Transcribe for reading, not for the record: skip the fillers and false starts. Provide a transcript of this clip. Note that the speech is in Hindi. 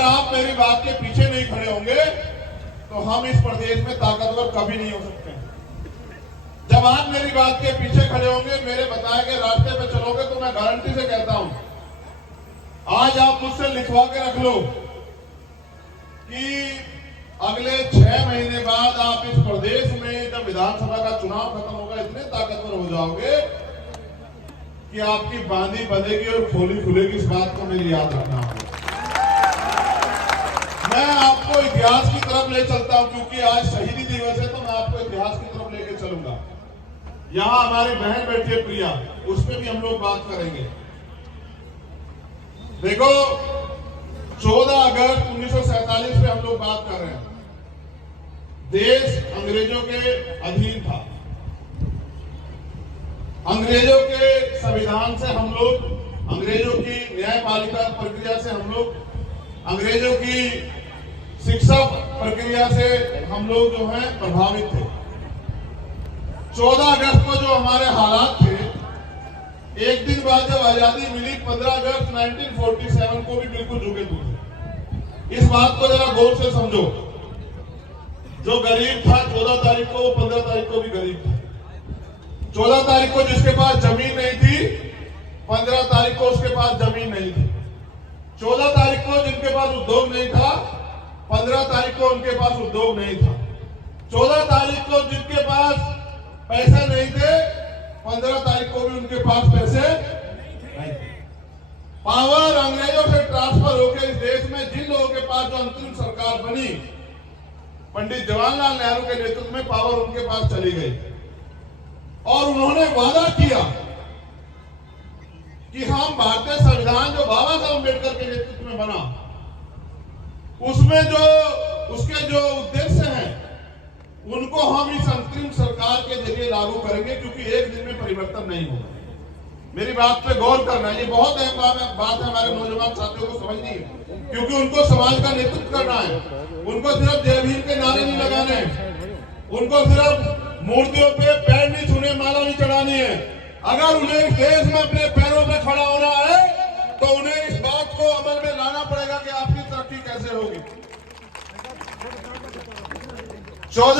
अगर आप मेरी बात के पीछे नहीं खड़े होंगे तो हम इस प्रदेश में ताकतवर कभी नहीं हो सकते। जब आप मेरी बात के पीछे खड़े होंगे, मेरे बताए गए रास्ते पे चलोगे, तो मैं गारंटी से कहता हूं, आज आप मुझसे लिखवा के रख लो कि अगले 6 महीने बाद आप इस प्रदेश में जब विधानसभा का चुनाव खत्म होगा, इतने ताकतवर हो जाओगे कि आपकी बांधी बंधेगी और खोली खुलेगी। इस बात को मेरी याद रखना होगा। मैं आपको इतिहास की तरफ ले चलता हूं, क्योंकि आज शहीदी दिवस है, तो मैं आपको इतिहास की तरफ लेके चलूंगा। यहां हमारी बहन बैठी है प्रिया, उस पर भी हम लोग बात करेंगे। देखो, 14 अगस्त 1947 पे हम लोग बात कर रहे हैं। देश अंग्रेजों के अधीन था। अंग्रेजों के संविधान से हम लोग, अंग्रेजों की न्यायपालिका प्रक्रिया से हम लोग, अंग्रेजों की शिक्षा प्रक्रिया से हम लोग जो है प्रभावित थे। 14 अगस्त को जो हमारे हालात थे, एक दिन बाद जब आजादी मिली 15 अगस्त 1947 को भी बिल्कुल झुके थे। इस बात को जरा गौर से समझो। जो गरीब था 14 तारीख को, वो 15 तारीख को भी गरीब था। 14 तारीख को जिसके पास जमीन नहीं थी, 15 तारीख को उसके पास जमीन नहीं थी। 14 तारीख को जिनके पास उद्योग नहीं था, 15 तारीख को उनके पास उद्योग नहीं था। 14 तारीख को जिनके पास पैसे नहीं थे, 15 तारीख को भी उनके पास पैसे नहीं थे। पावर अंग्रेजों से ट्रांसफर होकर इस देश में जिन लोगों के पास जो अंतरिम सरकार बनी, पंडित जवाहरलाल नेहरू के नेतृत्व में पावर उनके पास चली गई और उन्होंने वादा किया कि हम भारतीय संविधान जो बाबा साहब अम्बेडकर के नेतृत्व में बना, उसमें जो उसके जो उद्देश्य हैं, उनको हम इस अंतरिम सरकार के जरिए लागू करेंगे, क्योंकि एक दिन में परिवर्तन नहीं होगा। मेरी बात पे गौर करना, ये बहुत अहम बात है हमारे नौजवान साथियों को समझनी है, क्योंकि उनको समाज का नेतृत्व करना है। उनको सिर्फ जय भीम के नारे नहीं लगाने हैं, उनको सिर्फ मूर्तियों पे पैर नहीं छूने, माला नहीं चढ़ानी है। अगर उन्हें इस देश में अपने पैरों पे खड़ा होना है, तो उन्हें इस बात को अमल में लाना पड़ेगा कि आपकी तरक्की कैसे होगी। 14